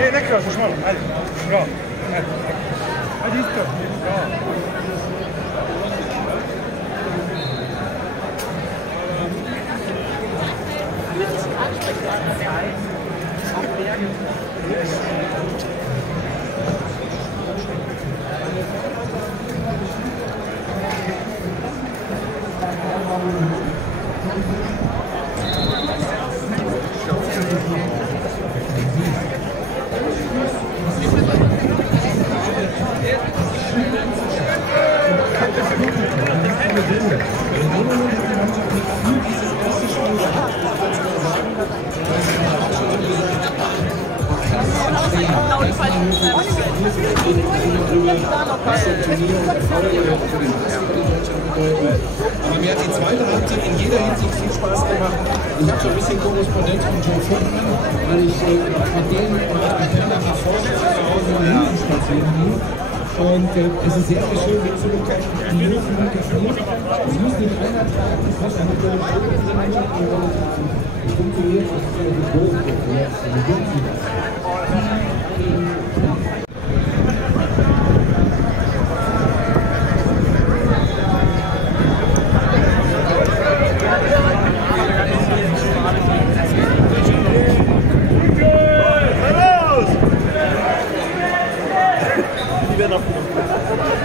ايه نكره مش مره عادي برافو عادي يسكر Aber mir hat die zweite Halbzeit in jeder Hinsicht viel Spaß gemacht. Ich habe schon ein bisschen Korrespondenz von Joe Footman, weil ich mit denen und mit Kinder nach Vorsitzenden zu Hause in Minden spazieren bin. Und es ist sehr, sehr schön mitzubekommen, die Jungs sind gespielt. Es muss nicht einer tragen, es muss eine schöne Mannschaft funktioniert, es ist eine Bedrohung. Die werden auch gut.